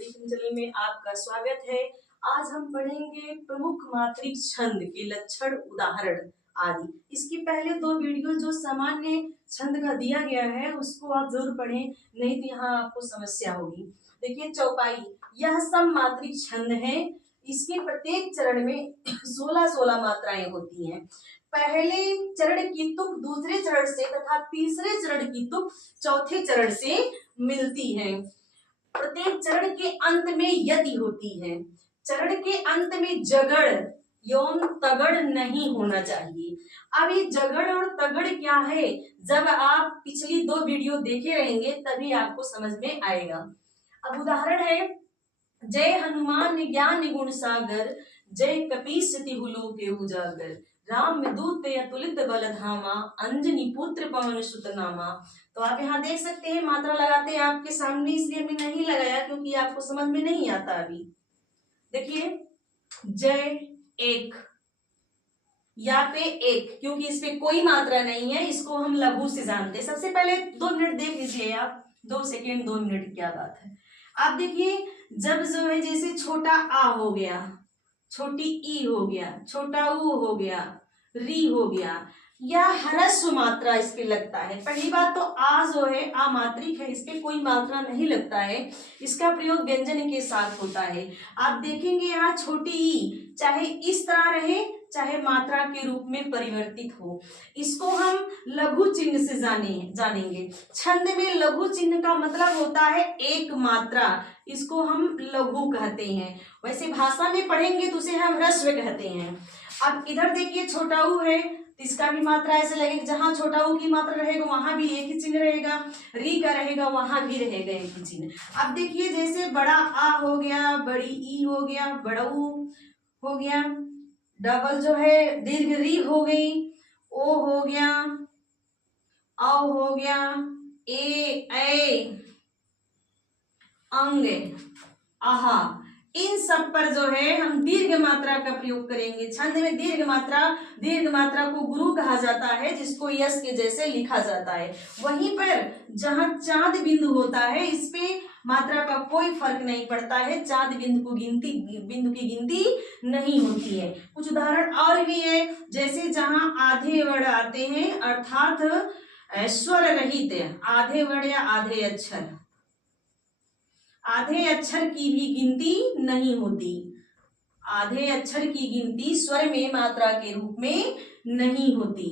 Education channel में आपका स्वागत है। आज हम पढ़ेंगे प्रमुख मात्रिक छंद के लक्षण, उदाहरण आदि। इसके पहले दो वीडियो जो सामान्य छंद का दिया गया है उसको आप जरूर पढ़ें, नहीं तो यहाँ आपको समस्या होगी। देखिए चौपाई, यह सममात्रिक छंद है। इसके प्रत्येक चरण में 16-16 मात्राएं होती हैं। पहले चरण की तुक दूसरे चरण से तथा तीसरे चरण की तुक चौथे चरण से मिलती है। प्रत्येक चरण के अंत में यदि होती है। चरण के अंत में जगड़ एवं तगड़ नहीं होना चाहिए। अब ये जगड़ और तगड़ क्या है, जब आप पिछली दो वीडियो देखे रहेंगे तभी आपको समझ में आएगा। अब उदाहरण है, जय हनुमान ज्ञान गुण सागर, जय कपीस तिहु लोके उजागर, राम दूत अतुलित बल धामा, अंजनी पुत्र पवन सुत नामा। तो आप यहाँ देख सकते हैं मात्रा लगाते हैं आपके सामने, इसलिए मैं नहीं लगाया क्योंकि आपको समझ में नहीं आता अभी। देखिए जय एक, यहाँ पे एक, क्योंकि इस पे कोई मात्रा नहीं है, इसको हम लघु से जानते हैं। सबसे पहले 2 मिनट देख लीजिए आप, 2 सेकेंड 2 मिनट, क्या बात है। आप देखिए जब जो है जैसे छोटा आ हो गया, छोटी ई हो गया, छोटा ऊ हो गया, री हो गया, या ह्रस्व मात्रा इस पे लगता है। पहली बात तो आ जो है अमात्रिक है, इस पे कोई मात्रा नहीं लगता है। इसका प्रयोग व्यंजन के साथ होता है। आप देखेंगे यहाँ छोटी ई चाहे इस तरह रहे चाहे मात्रा के रूप में परिवर्तित हो, इसको हम लघु चिन्ह से जानेंगे। छंद में लघु चिन्ह का मतलब होता है एक मात्रा, इसको हम लघु कहते हैं। वैसे भाषा में पढ़ेंगे तो उसे हम ह्रस्व कहते हैं। अब इधर देखिए छोटा ऊ है, इसका भी मात्रा ऐसे लगेगा, जहां छोटा ऊ की मात्रा रहेगा वहां भी एक ही चिन्ह रहेगा, री का रहेगा वहां भी रहेगा एक ही चिन्ह। अब देखिए जैसे बड़ा आ हो गया, बड़ी ई हो गया, बड़ा ऊ हो गया, डबल जो है दीर्घ री हो गई, ओ हो गया, औ हो गया, ए अंग, आहा, इन सब पर जो है हम दीर्घ मात्रा का प्रयोग करेंगे। छंद में दीर्घ मात्रा को गुरु कहा जाता है, जिसको यस के जैसे लिखा जाता है। वहीं पर जहां चांद बिंदु होता है, इस पे मात्रा का कोई फर्क नहीं पड़ता है, चांद बिंदु की गिनती नहीं होती है। कुछ उदाहरण और भी है, जैसे जहां आधे वर्ण आते हैं अर्थात स्वर रहित आधे वर्ण या आधे अक्षर की भी गिनती नहीं होती। आधे अक्षर की गिनती स्वर में मात्रा के रूप में नहीं होती।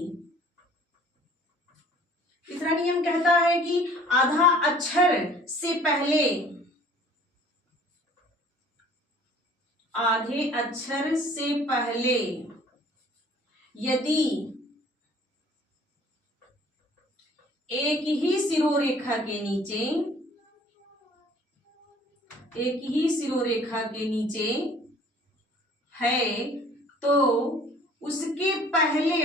तीसरा नियम कहता है कि आधा अक्षर से पहले, आधे अक्षर से पहले यदि एक ही सिरोरेखा के नीचे है तो उसके पहले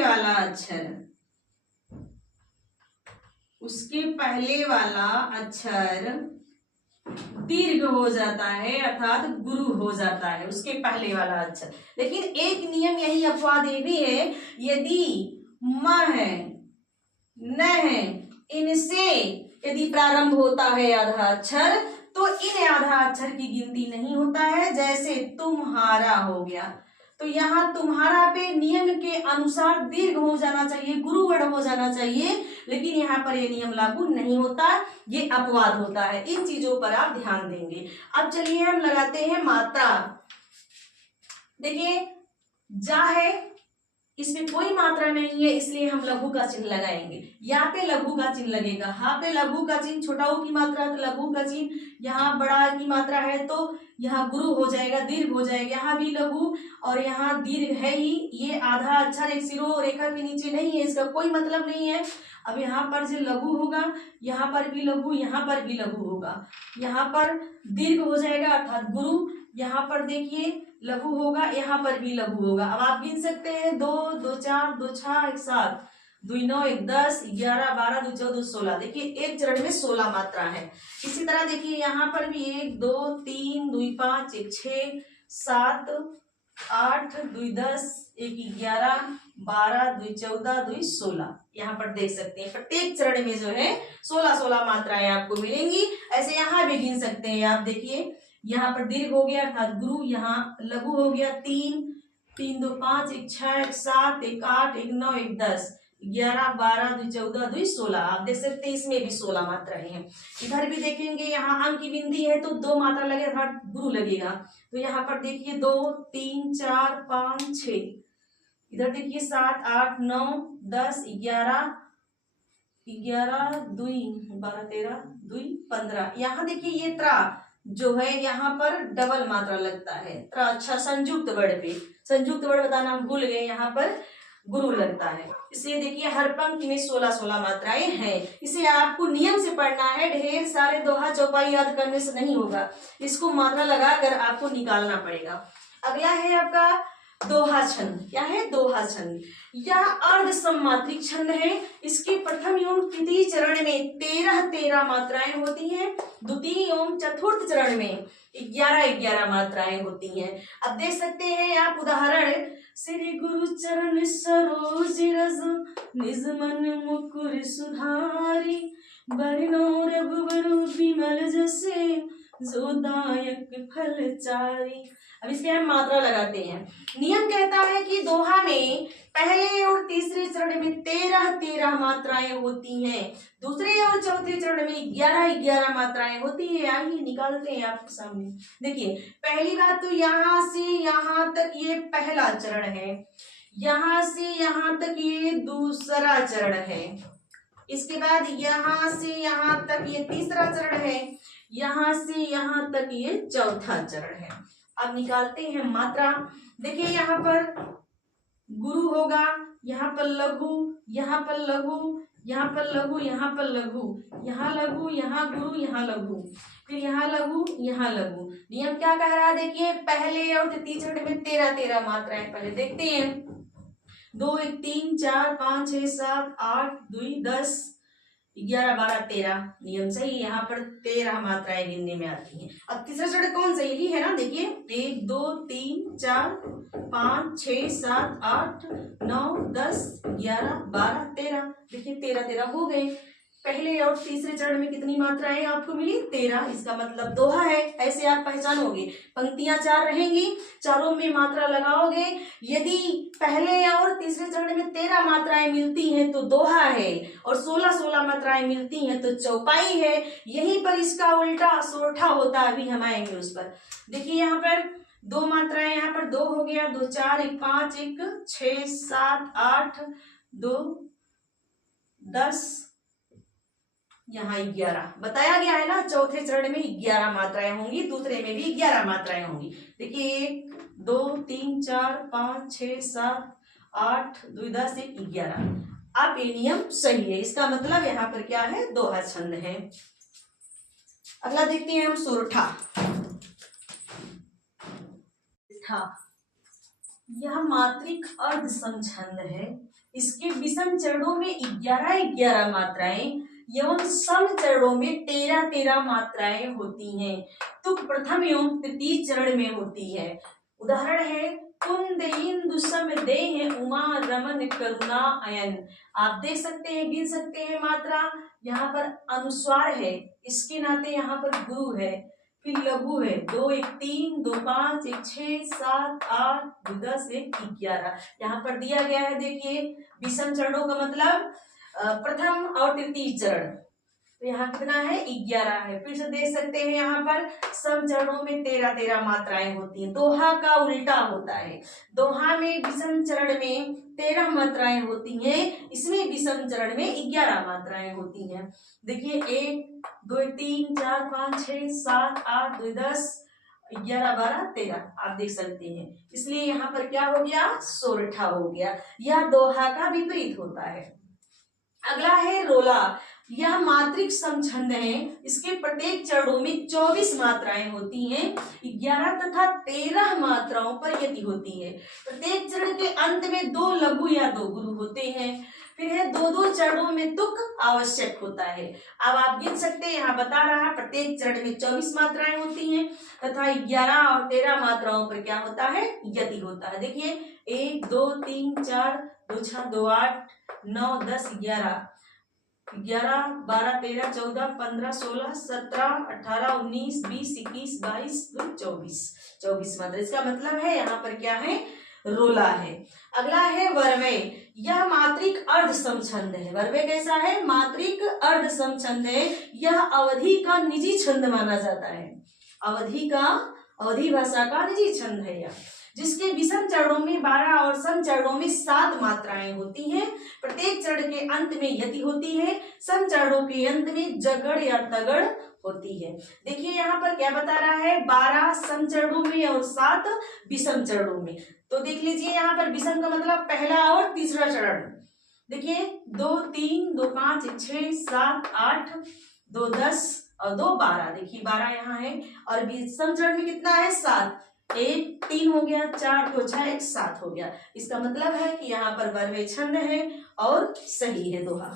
वाला अक्षर दीर्घ हो जाता है, अर्थात गुरु हो जाता है उसके पहले वाला अक्षर। लेकिन एक नियम यही अपवाद ये भी है, यदि म है, न है, इनसे यदि प्रारंभ होता है आधा अक्षर, तो इन आधा अक्षर की गिनती नहीं होता है। जैसे तुम्हारा हो गया, तो यहाँ तुम्हारा पे नियम के अनुसार दीर्घ हो जाना चाहिए, गुरु वर्ण हो जाना चाहिए, लेकिन यहाँ पर ये नियम लागू नहीं होता, ये अपवाद होता है। इन चीजों पर आप ध्यान देंगे। अब चलिए हम लगाते हैं मात्रा। देखिए जा है, इसमें कोई मात्रा नहीं है, इसलिए हम लघु का चिन्ह लगाएंगे। यहाँ पे लघु का चिन्ह लगेगा, यहाँ पे लघु का चिन्ह, छोटा ऊ की मात्रा तो लघु का चिन्ह, यहाँ बड़ा की मात्रा है तो यहाँ गुरु हो जाएगा, दीर्घ हो जाएगा। यहाँ भी लघु और यहाँ दीर्घ है ही, ये आधा अक्षर एक सिरो रेखा के नीचे नहीं है, इसका कोई मतलब नहीं है। अब यहाँ पर जो लघु होगा, यहाँ पर भी लघु, यहाँ पर भी लघु होगा, यहाँ पर दीर्घ हो जाएगा अर्थात गुरु, यहाँ पर देखिए लघु होगा, यहाँ पर भी लघु होगा। अब आप गिन सकते हैं 2, 2, 4, 2, 6, 1, 7, 2, 9, 1, 10, 11, 12, 2, 14, 16। देखिए एक चरण में 16 मात्रा है। इसी तरह देखिए यहाँ पर भी 1, 2, 3, 2, 5, 1, 6, 7, 8, 2, 10, 1, 11, 12, 2, 14, 2, 16। यहाँ पर देख सकते हैं प्रत्येक चरण में जो है 16-16 मात्राएं आपको मिलेंगी। ऐसे यहाँ भी गिन सकते हैं आप। देखिए यहाँ पर दीर्घ हो गया अर्थात गुरु, यहाँ लघु हो गया 3, 3 2 5, 1 6, 1 7, 1 8, 1 9, 1 10, 11 12 2 14 2 16। आप देख सकते हैं इसमें भी 16 मात्राएं हैं। इधर भी देखेंगे, यहाँ अंक की बिंदी है तो 2 मात्रा लगेगा अर्थात गुरु लगेगा। तो यहाँ पर देखिए 2 3 4 5 6, इधर देखिए 7 8 9 10 11 11 2 12 13 2 15। यहाँ देखिए ये त्रा जो है यहाँ पर डबल मात्रा लगता है त्रा। अच्छा, संयुक्त वर्ण पे, संयुक्त वर्ण बताना हम भूल गए, यहाँ पर गुरु लगता है। इसलिए देखिए हर पंक्ति में 16-16 मात्राएं हैं। इसे आपको नियम से पढ़ना है, ढेर सारे दोहा चौपाई याद करने से नहीं होगा, इसको मात्रा लगाकर आपको निकालना पड़ेगा। अगला है आपका दोहा छंद। क्या है? दोहा छंद। यह अर्ध सम्मात्रिक छंद है। इसके प्रथम एवं तृतीय चरण में 13-13 मात्राएं होती हैं, द्वितीय एवं चतुर्थ चरण में 11-11 मात्राएं होती हैं। अब देख सकते हैं आप उदाहरण, श्री गुरु चरण सरोज रज निज मन मुकुर सुधारी, बरनो रघुवर विमल जसे जो दायक फल चारी। अब इसके हम मात्रा लगाते हैं। नियम कहता है कि दोहा में पहले और तीसरे चरण में 13-13 मात्राएं होती हैं, दूसरे और चौथे चरण में 11-11 मात्राएं होती है। आइए निकालते हैं आपके सामने। देखिए पहली बात तो यहाँ से यहाँ तक ये पहला चरण है, यहाँ से यहाँ तक ये दूसरा चरण है, इसके बाद यहाँ से यहाँ तक ये तीसरा चरण है, यहाँ से यहाँ तक ये चौथा चरण है। अब निकालते हैं मात्रा। देखिए यहाँ पर गुरु होगा, यहाँ पर लघु, यहाँ पर लघु, यहाँ पर लघु, यहाँ पर लघु, यहाँ लघु, यहाँ गुरु, यहाँ लघु, फिर यहाँ लघु, यहाँ लघु। नियम क्या कह रहा है? देखिए पहले और तृतीय चरण में 13-13 मात्राएं। पहले देखते हैं 2 1 3 4 5 6 7 8 2 10 11 12 13। नियम सही, यहाँ पर 13 मात्राएं गिनने में आती हैं। अब तीसरा चरण कौन सा? यही है ना। देखिए 1 2 3 4 5 6 7 8 9 10 11 12 13। देखिए 13-13 हो गए। पहले और तीसरे चरण में कितनी मात्राएं आपको मिली? 13। इसका मतलब दोहा है, ऐसे आप पहचानोगे। पंक्तियां 4 रहेंगी, चारों में मात्रा लगाओगे। यदि पहले और तीसरे चरण में 13 मात्राएं मिलती हैं तो दोहा है, और 16-16 मात्राएं मिलती हैं तो चौपाई है। यहीं पर इसका उल्टा सोरठा होता है, अभी हम आएंगे उस पर। देखिए यहाँ पर 2 मात्राएं, यहाँ पर 2 हो गया, 2 4 1 5 1 6 7 8 2 10, यहाँ 11 बताया गया है ना। चौथे चरण में 11 मात्राएं होंगी, दूसरे में भी 11 मात्राएं होंगी। देखिए 1 2 3 4 5 6 7 8 2 10 1 11। अब ये नियम सही है, इसका मतलब यहाँ पर क्या है? दोहा छंद है। अगला देखते हैं हम सोरठा। यह मात्रिक अर्ध सम छंद है। इसके विषम चरणों में 11-11 मात्राएं एवं सम चरणों में 13-13 मात्राएं होती हैं। तुक प्रथम एवं तृतीय चरण में होती है। उदाहरण है कुंद इंदु सम देह उमा रमन करुणा अयन। आप देख सकते हैं, गिन सकते हैं मात्रा। यहाँ पर अनुस्वार है, इसके नाते यहाँ पर गुरु है, फिर लघु है 2 1 3 2 5 1 6 7 8 2 10 1 11। यहाँ पर दिया गया है। देखिए विषम चरणों का मतलब प्रथम और तृतीय चरण, तो यहाँ कितना है? 11 है। फिर से देख सकते हैं यहाँ पर सम चरणों में 13-13 मात्राएं होती हैं। दोहा का उल्टा होता है, दोहा में विषम चरण में 13 मात्राएं होती हैं, इसमें विषम चरण में 11 मात्राएं होती हैं। देखिए 1 2 3 4 5 6 7 8 2 10 11 12 13 आप देख सकते हैं। इसलिए यहाँ पर क्या हो गया? सोरठा हो गया। यह दोहा का विपरीत होता है। अगला है रोला। यह मात्रिक समछंद है। इसके प्रत्येक चरणों में 24 मात्राएं होती हैं, 11 तथा 13 मात्राओं पर यति होती है। प्रत्येक चरण के अंत में 2 लघु या 2 गुरु होते हैं। फिर है 2-2 चरणों में तुक आवश्यक होता है। अब आप गिन सकते हैं, यहाँ बता रहा है प्रत्येक चरण में 24 मात्राएं होती हैं तथा 11 और 13 मात्राओं पर क्या होता है? यति होता है। देखिए 1 2 3 4 2 6 2 8 9 10 11, 11, 12, 13, 14, 15, 16, 17, 18, 19, 20, 21, 22, 24 मात्रा। इसका मतलब है यहाँ पर क्या है, रोला है। अगला है वर्वे। यह मात्रिक अर्ध समछंद है। वर्वे कैसा है, मात्रिक अर्ध समछंद है। यह अवधि का निजी छंद माना जाता है। अवधि भाषा का निजी छंद है यह, जिसके विषम चरणों में 12 और सम चरणों में 7 मात्राएं होती हैं। प्रत्येक चरण के अंत में यति होती है। सम चरणों के अंत में जगड़ या तगड़ होती है। देखिए यहाँ पर क्या बता रहा है, 12 सम चरणों में और 7 विषम चरणों में। तो देख लीजिए यहाँ पर विषम का मतलब पहला और तीसरा चरण। देखिए 2, 3, 2, 5, 6, 7, 8, 2, 10 और 2, 12। देखिए 12 यहाँ है। और विषम चरण में कितना है, 7। 1, 3 हो गया, 4, 2, 6, 1, 7 हो गया। इसका मतलब है कि यहाँ पर वर्वे छंद है और सही है दोहा।